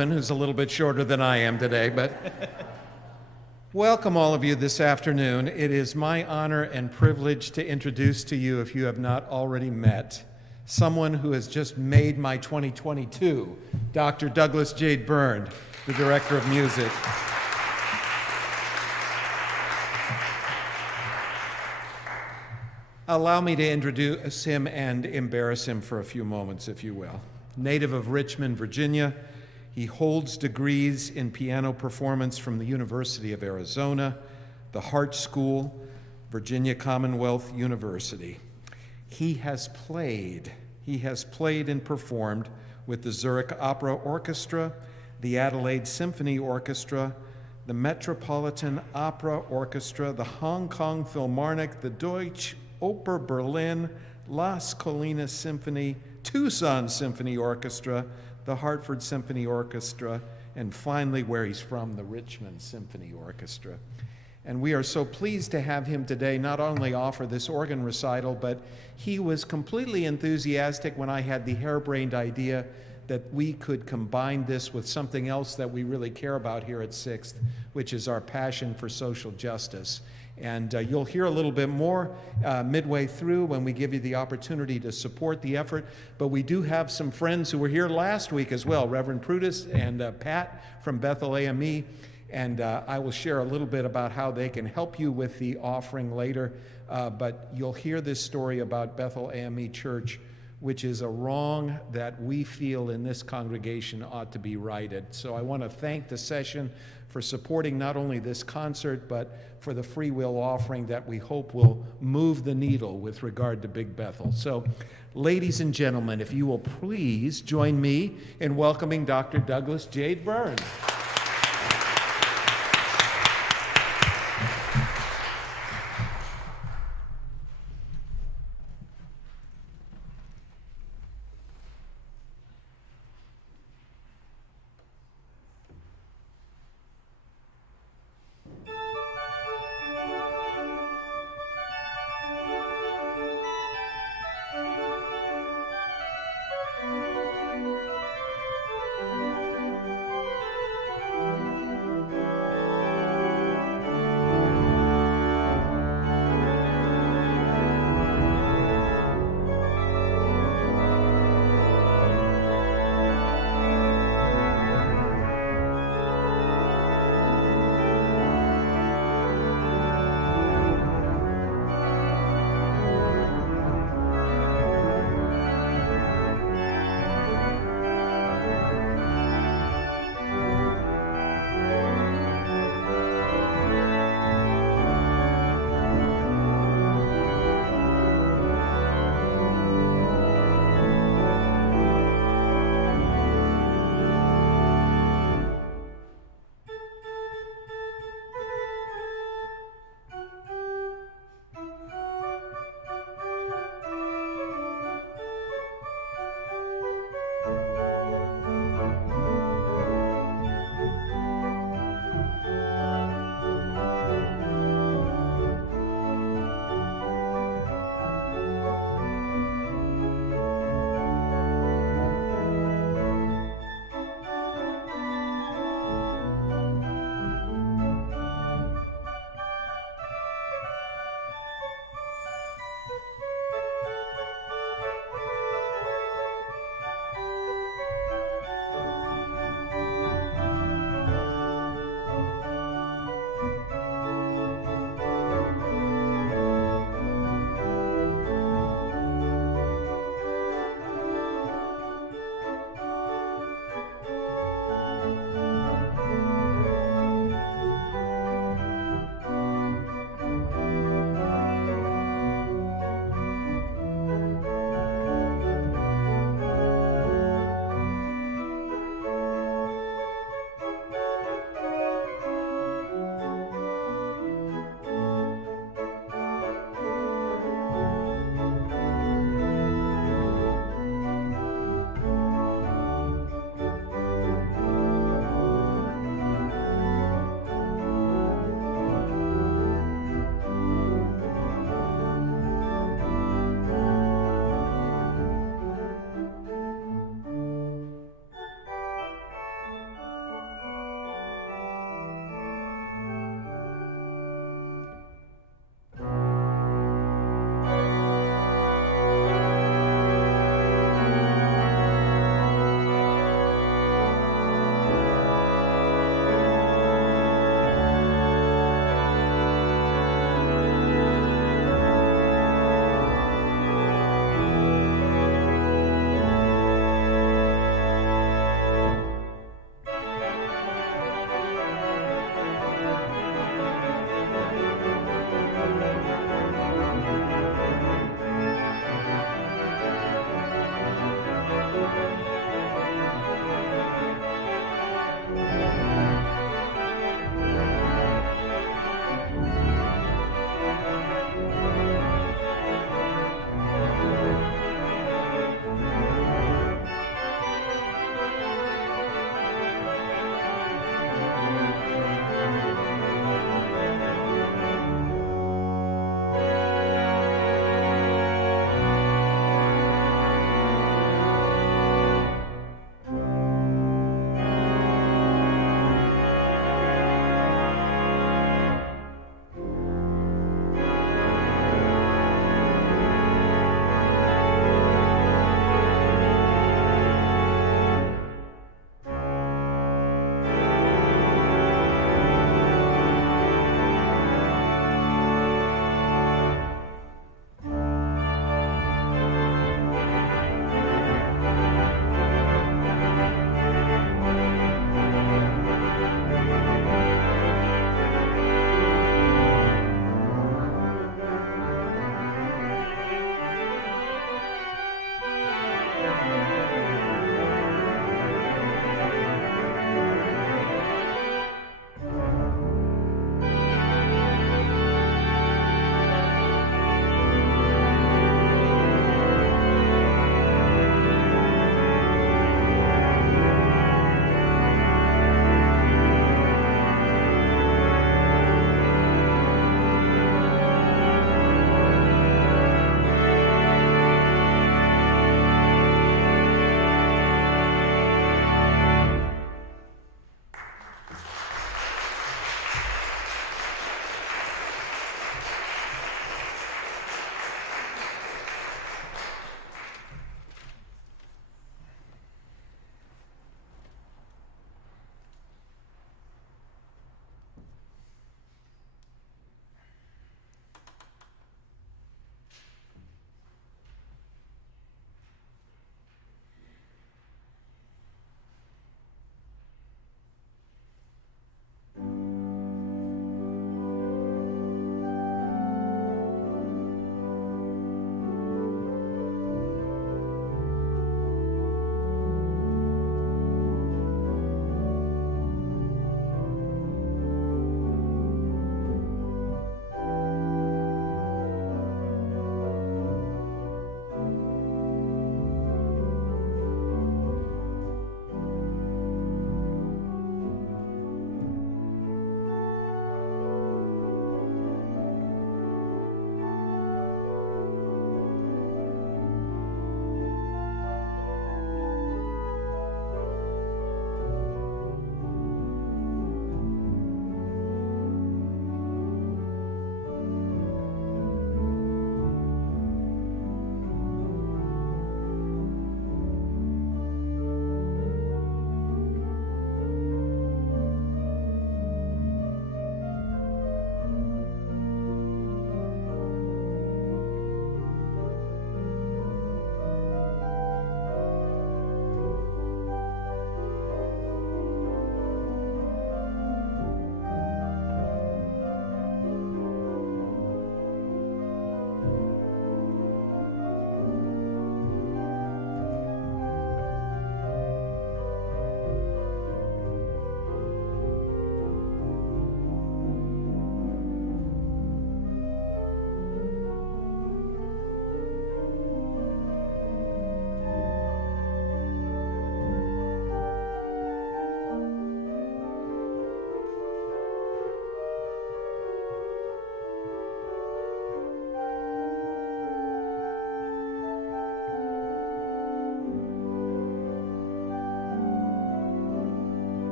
Melvin, who's a little bit shorter than I am today, but welcome all of you this afternoon. It is my honor and privilege to introduce to you, if you have not already met, someone who has just made my 2022, Dr. Douglas J. Byrne, the Director of Music. Allow me to introduce him and embarrass him for a few moments, if you will. Native of Richmond, Virginia, he holds degrees in piano performance from the University of Arizona, the Hart School, Virginia Commonwealth University. He has played and performed with the Zurich Opera Orchestra, the Adelaide Symphony Orchestra, the Metropolitan Opera Orchestra, the Hong Kong Philharmonic, the Deutsche Oper Berlin, Las Colinas Symphony, Tucson Symphony Orchestra, the Hartford Symphony Orchestra, and finally, where he's from, the Richmond Symphony Orchestra. And we are so pleased to have him today not only offer this organ recital, but he was completely enthusiastic when I had the harebrained idea that we could combine this with something else that we really care about here at Sixth, which is our passion for social justice. And you'll hear a little bit more midway through when we give you the opportunity to support the effort. But we do have some friends who were here last week as well, Reverend Prudis and Pat from Bethel AME. And I will share a little bit about how they can help you with the offering later. But you'll hear this story about Bethel AME Church, which is a wrong that we feel in this congregation ought to be righted. So I want to thank the session for supporting not only this concert, but for the free will offering that we hope will move the needle with regard to Big Bethel. So, ladies and gentlemen, if you will please join me in welcoming Dr. Douglas J. Byrne.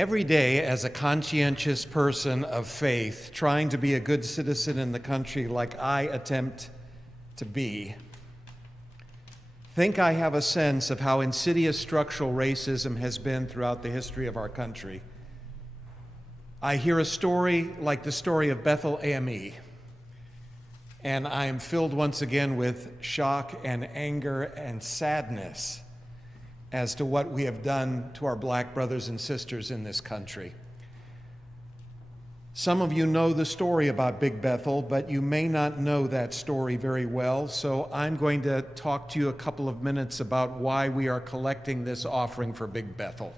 Every day, as a conscientious person of faith, trying to be a good citizen in the country like I attempt to be, think I have a sense of how insidious structural racism has been throughout the history of our country. I hear a story like the story of Bethel AME, and I am filled once again with shock and anger and sadness as to what we have done to our black brothers and sisters in this country. Some of you know the story about Big Bethel, but you may not know that story very well, so I'm going to talk to you a couple of minutes about why we are collecting this offering for Big Bethel.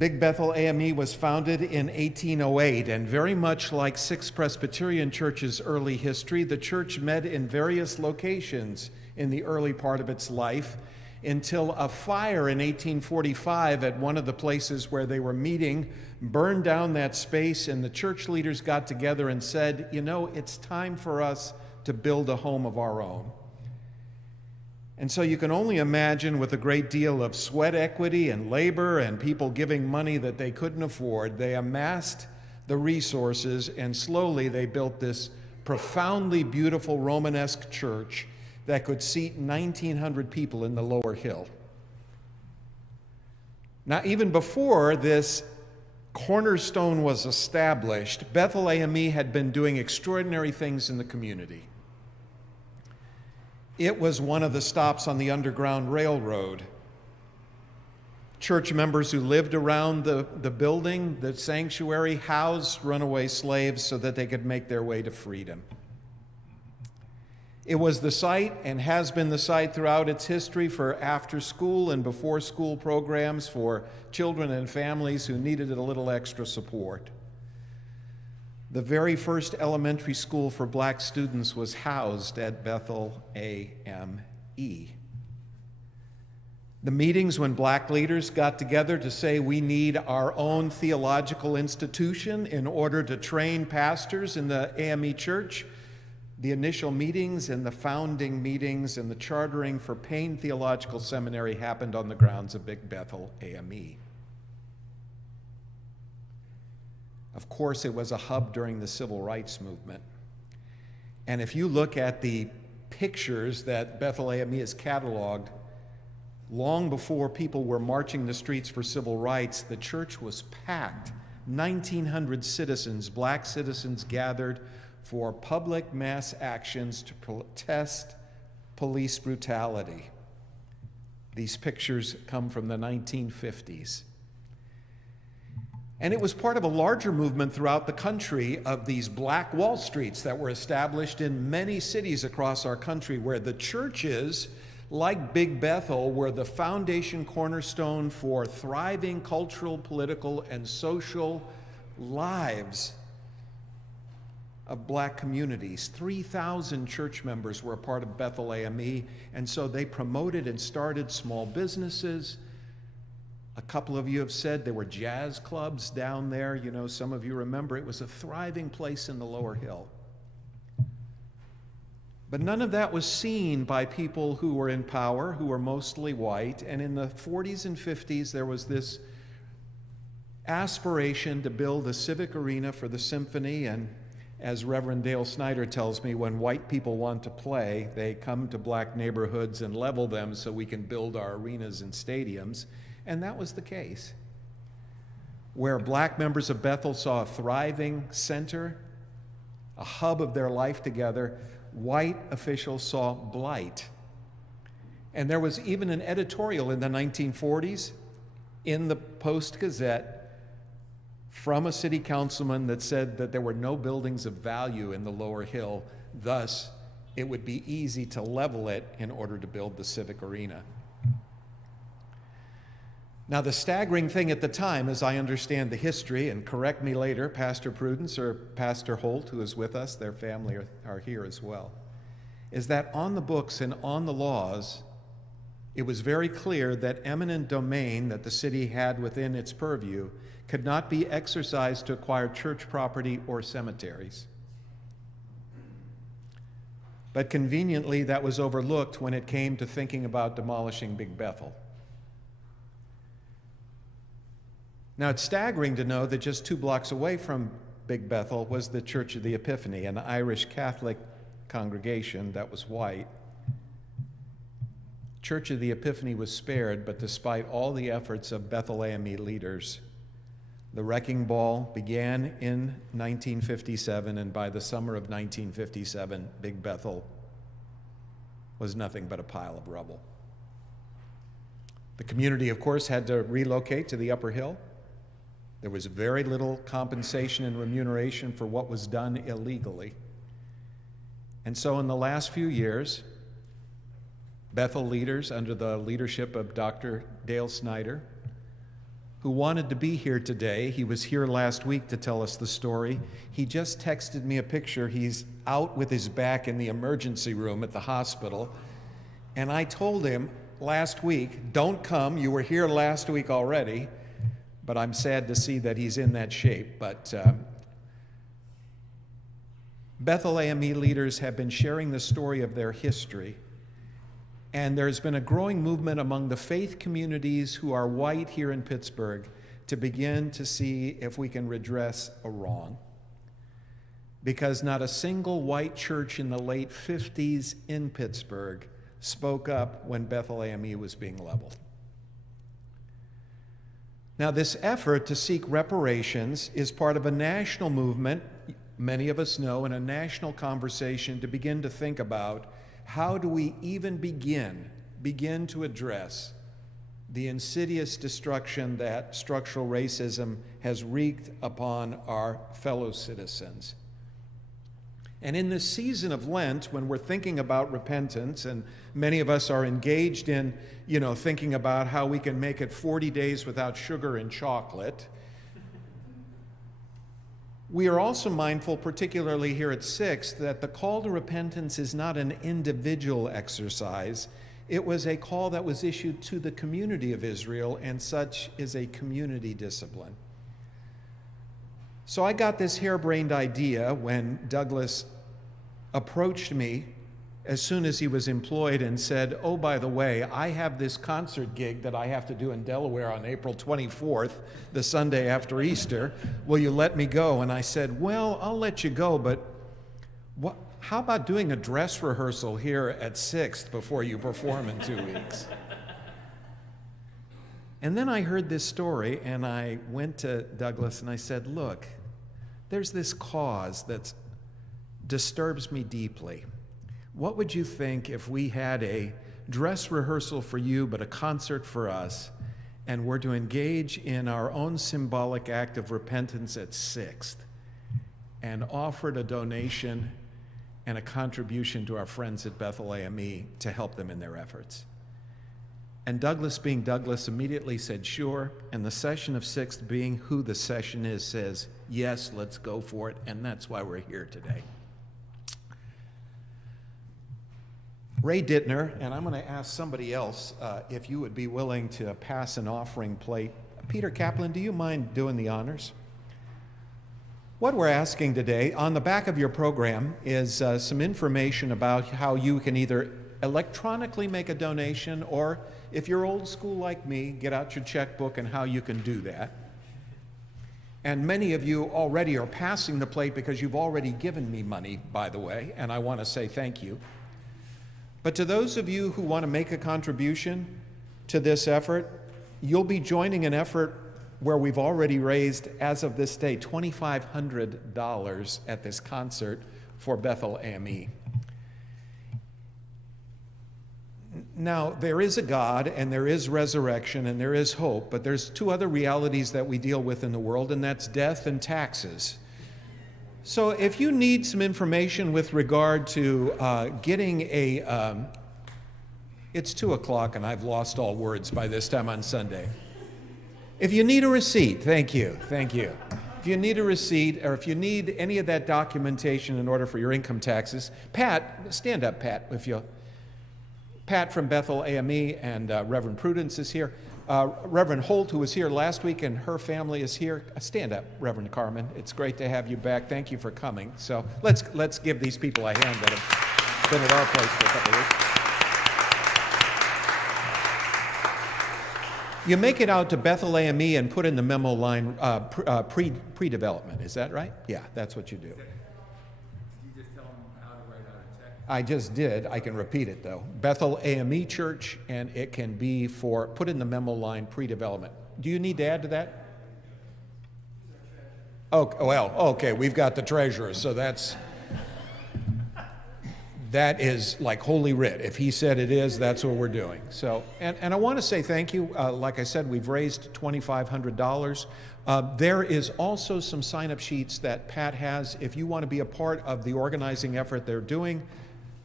Big Bethel AME was founded in 1808, and very much like Six Presbyterian Church's early history, the church met in various locations in the early part of its life, until a fire in 1845 at one of the places where they were meeting burned down that space, and the church leaders got together and said, you know, it's time for us to build a home of our own. And so you can only imagine, with a great deal of sweat equity and labor and people giving money that they couldn't afford, they amassed the resources, and slowly they built this profoundly beautiful Romanesque church that could seat 1,900 people in the lower hill. Now, even before this cornerstone was established, Bethel AME had been doing extraordinary things in the community. It was one of the stops on the Underground Railroad. Church members who lived around the building, the sanctuary, housed runaway slaves so that they could make their way to freedom. It was the site, and has been the site throughout its history, for after-school and before-school programs for children and families who needed a little extra support. The very first elementary school for black students was housed at Bethel AME. The meetings when black leaders got together to say we need our own theological institution in order to train pastors in the AME Church, the initial meetings and the founding meetings and the chartering for Payne Theological Seminary happened on the grounds of Big Bethel AME. Of course, it was a hub during the Civil Rights Movement. And if you look at the pictures that Bethel AME has cataloged, long before people were marching the streets for civil rights, the church was packed. 1,900 citizens, black citizens, gathered for public mass actions to protest police brutality. These pictures come from the 1950s. And it was part of a larger movement throughout the country of these black wall streets that were established in many cities across our country, where the churches, like Big Bethel, were the foundation cornerstone for thriving cultural, political, and social lives of black communities. 3,000 church members were a part of Bethel AME, and so they promoted and started small businesses. A couple of you have said there were jazz clubs down there. You know, some of you remember it was a thriving place in the lower hill. But none of that was seen by people who were in power, who were mostly white. And in the 40s and 50s, there was this aspiration to build a civic arena for the symphony. And as Reverend Dale Snyder tells me, when white people want to play, they come to black neighborhoods and level them so we can build our arenas and stadiums. And that was the case. Where black members of Bethel saw a thriving center, a hub of their life together, white officials saw blight. And there was even an editorial in the 1940s in the Post-Gazette from a city councilman that said that there were no buildings of value in the lower hill, thus it would be easy to level it in order to build the civic arena. Now, the staggering thing at the time, as I understand the history, and correct me later, Pastor Prudence or Pastor Holt, who is with us, their family are here as well, is that on the books and on the laws, it was very clear that eminent domain that the city had within its purview could not be exercised to acquire church property or cemeteries. But conveniently, that was overlooked when it came to thinking about demolishing Big Bethel. Now, it's staggering to know that just 2 blocks away from Big Bethel was the Church of the Epiphany, an Irish Catholic congregation that was white. Church of the Epiphany was spared, but despite all the efforts of Bethel AME leaders, the wrecking ball began in 1957, and by the summer of 1957, Big Bethel was nothing but a pile of rubble. The community, of course, had to relocate to the Upper Hill. There was very little compensation and remuneration for what was done illegally. And so in the last few years, Bethel leaders, under the leadership of Dr. Dale Snyder, who wanted to be here today, he was here last week to tell us the story. He just texted me a picture. He's out with his back in the emergency room at the hospital. And I told him last week, don't come. You were here last week already. But I'm sad to see that he's in that shape. But Bethel AME leaders have been sharing the story of their history. And there's been a growing movement among the faith communities who are white here in Pittsburgh to begin to see if we can redress a wrong. Because not a single white church in the late 50s in Pittsburgh spoke up when Bethel AME was being leveled. Now, this effort to seek reparations is part of a national movement, many of us know, and a national conversation to begin to think about how do we even begin to address the insidious destruction that structural racism has wreaked upon our fellow citizens. And in this season of Lent, when we're thinking about repentance, and many of us are engaged in, thinking about how we can make it 40 days without sugar and chocolate, we are also mindful, particularly here at Sixth, that the call to repentance is not an individual exercise. It was a call that was issued to the community of Israel, and such is a community discipline. So I got this harebrained idea when Douglas approached me as soon as he was employed and said, oh, by the way, I have this concert gig that I have to do in Delaware on April 24th, the Sunday after Easter. Will you let me go? And I said, well, I'll let you go, but how about doing a dress rehearsal here at Sixth before you perform in 2 weeks? And then I heard this story, and I went to Douglas and I said, look, there's this cause that disturbs me deeply. What would you think if we had a dress rehearsal for you, but a concert for us, and we're to engage in our own symbolic act of repentance at Sixth and offered a donation and a contribution to our friends at Bethel AME to help them in their efforts? And Douglas, being Douglas, immediately said, sure. And the session of Sixth, being who the session is, says, yes, let's go for it. And that's why we're here today. Ray Dittner, and I'm going to ask somebody else if you would be willing to pass an offering plate. Peter Kaplan, do you mind doing the honors? What we're asking today, on the back of your program, is some information about how you can either electronically make a donation, or if you're old school like me, get out your checkbook and how you can do that. And many of you already are passing the plate because you've already given me money, by the way, and I want to say thank you. But to those of you who want to make a contribution to this effort, you'll be joining an effort where we've already raised, as of this day, $2,500 at this concert for Bethel AME. Now, there is a God, and there is resurrection, and there is hope, but there's 2 other realities that we deal with in the world, and that's death and taxes. So if you need some information with regard to getting a, it's 2 o'clock and I've lost all words by this time on Sunday. If you need a receipt, thank you. If you need a receipt, or if you need any of that documentation in order for your income taxes, Pat, stand up, Pat, if you. Pat from Bethel AME, and Reverend Prudence is here. Reverend Holt, who was here last week, and her family is here. Stand up, Reverend Carmen. It's great to have you back. Thank you for coming. So let's give these people a hand that have been at our place for a couple of weeks. You make it out to Bethel AME and put in the memo line pre-development. Is that right? Yeah, that's what you do. Did you just tell them how to write out a check? I just did. I can repeat it though. Bethel AME Church, and it can be for put in the memo line pre-development. Do you need to add to that? Oh, well, okay. We've got the treasurer, so that is like holy writ. If he said it is, that's what we're doing. So, and I want to say thank you. Like I said, we've raised $2,500. There is also some sign-up sheets that Pat has. If you want to be a part of the organizing effort they're doing,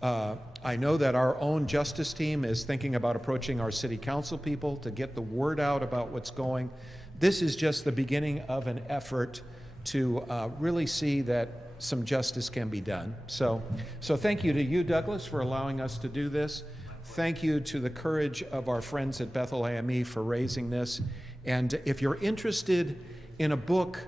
I know that our own justice team is thinking about approaching our city council people to get the word out about what's going. This is just the beginning of an effort to really see that some justice can be done. So thank you to you, Douglas, for allowing us to do this. Thank you to the courage of our friends at Bethel AME for raising this. And if you're interested in a book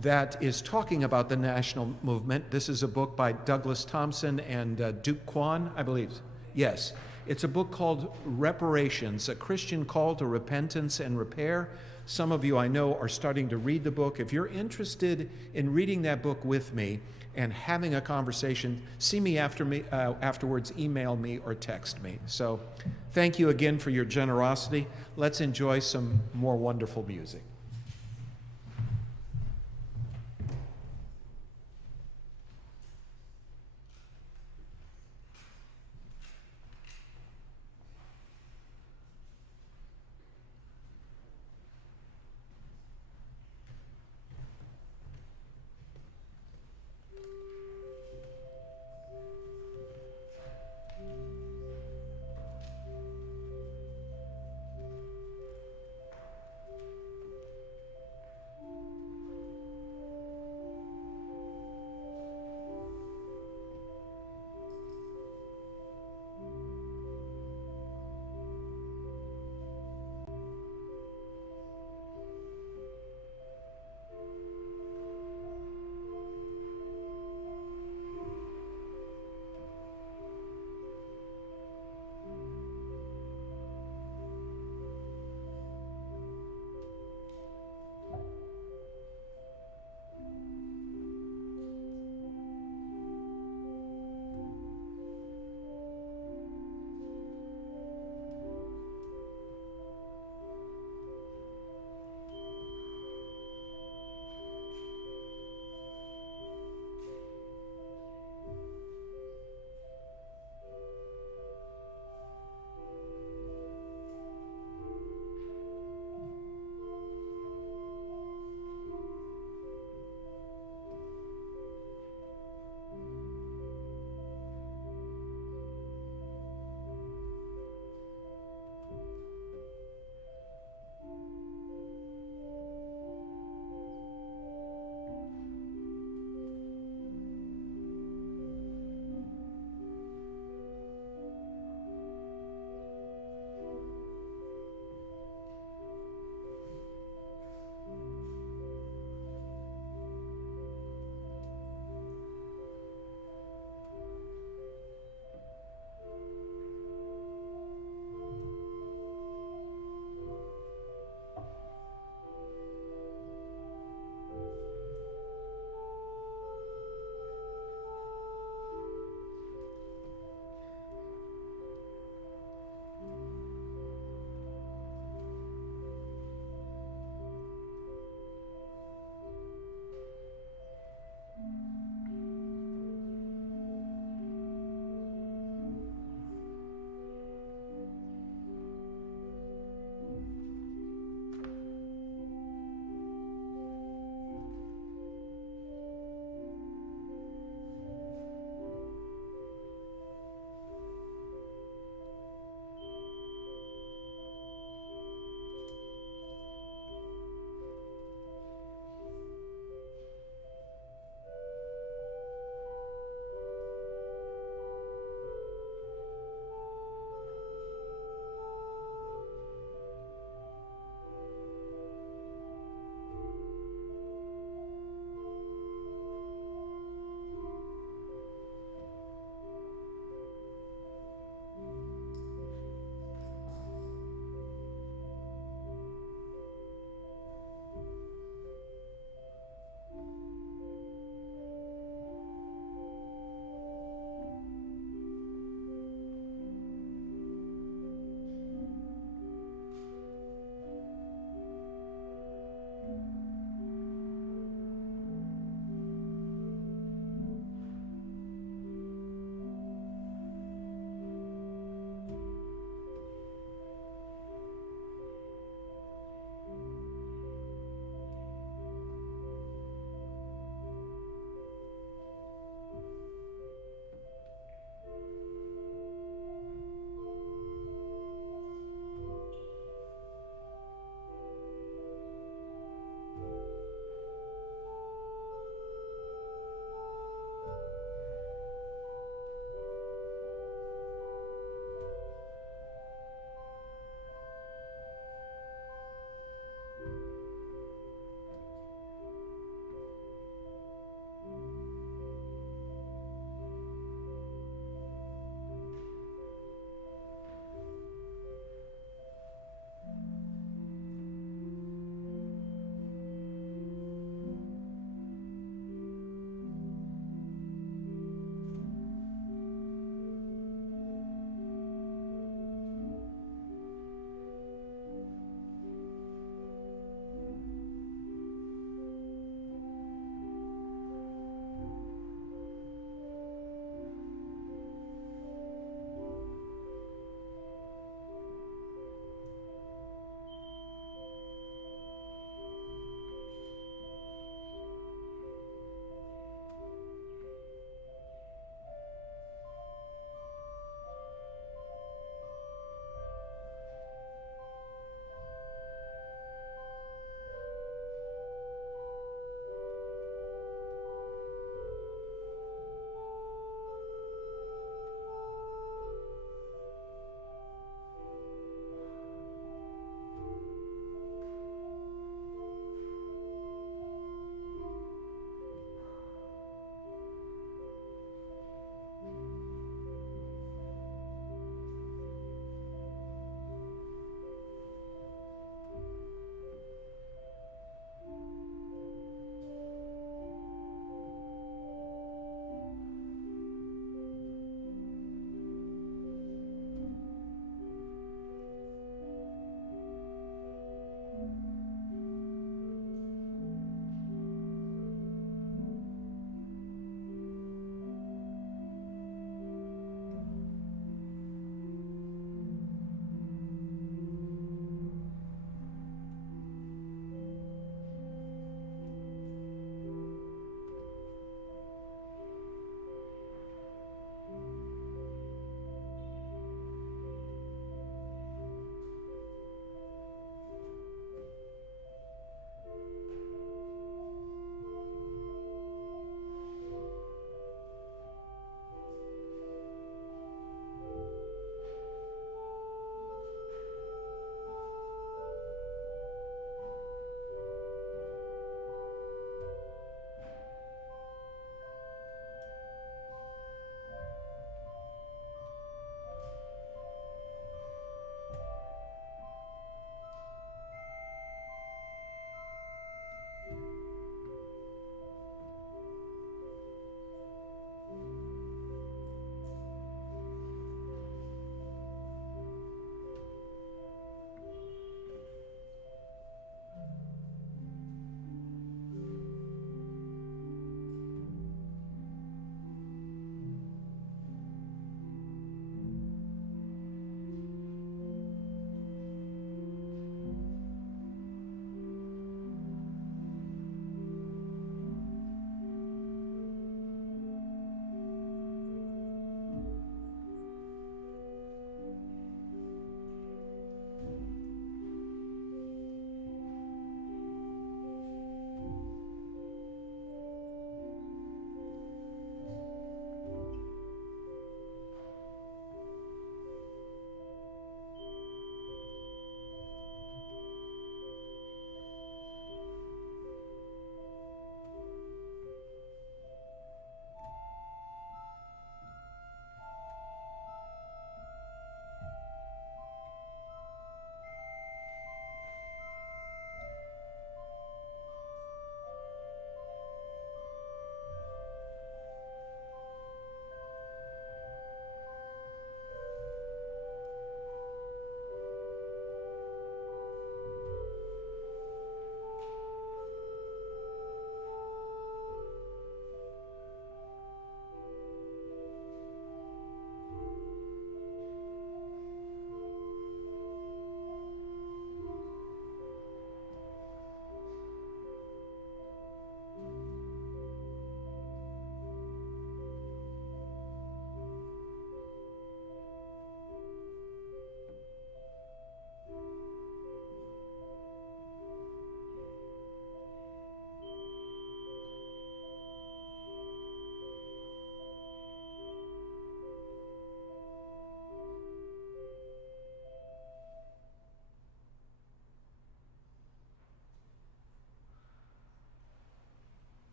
that is talking about the national movement, this is a book by Douglas Thompson and Duke Kwan, I believe. Yes. It's a book called Reparations, A Christian Call to Repentance and Repair. Some of you I know are starting to read the book. If you're interested in reading that book with me and having a conversation, see me afterwards, email me or text me. So thank you again for your generosity. Let's enjoy some more wonderful music.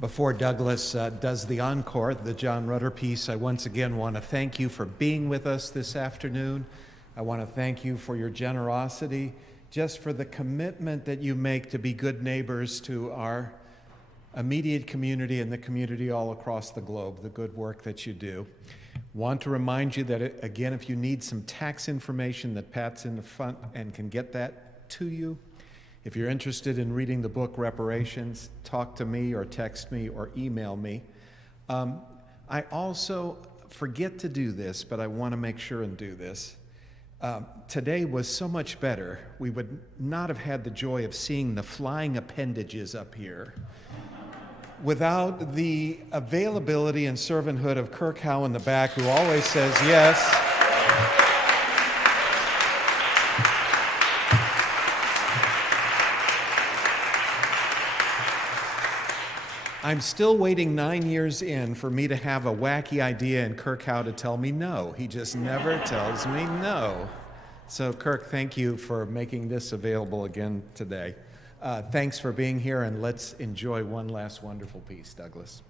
Before Douglas does the encore, the John Rutter piece, I once again want to thank you for being with us this afternoon. I want to thank you for your generosity, just for the commitment that you make to be good neighbors to our immediate community and the community all across the globe, the good work that you do. Want to remind you that, again, if you need some tax information, that Pat's in the front and can get that to you. If you're interested in reading the book Reparations, talk to me or text me or email me. I also forget to do this, but I want to make sure and do this. Today was so much better. We would not have had the joy of seeing the flying appendages up here without the availability and servanthood of Kirk Howe in the back, who always says yes. I'm still waiting 9 years in for me to have a wacky idea and Kirk Howe to tell me no. He just never tells me no. So Kirk, thank you for making this available again today. Thanks for being here, and let's enjoy one last wonderful piece, Douglas.